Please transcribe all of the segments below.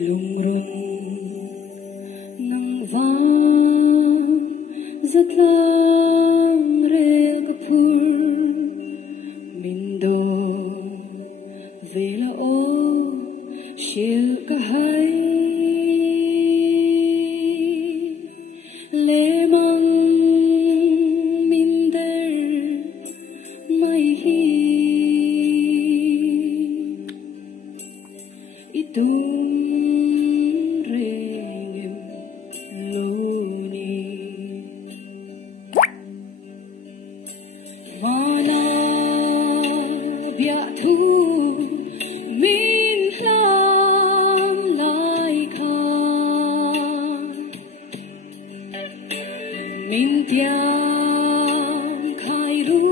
lùng rùng nang vang rất lang rel kapur mindo vela o shil kahai lemang minder mai hi itum Vana bia thu min lam lai kha min tiang khai ru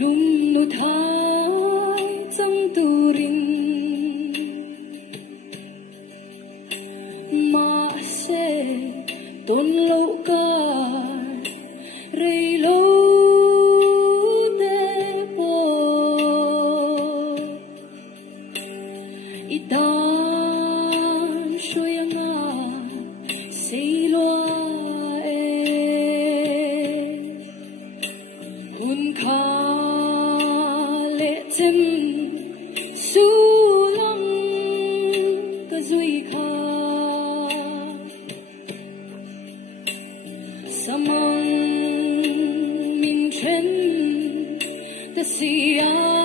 lum nu thai chang turin ma se ton lo ka rei lo itan shoyanga seilwa hun kha le chen sulang ka zui kha samang min chen ta sia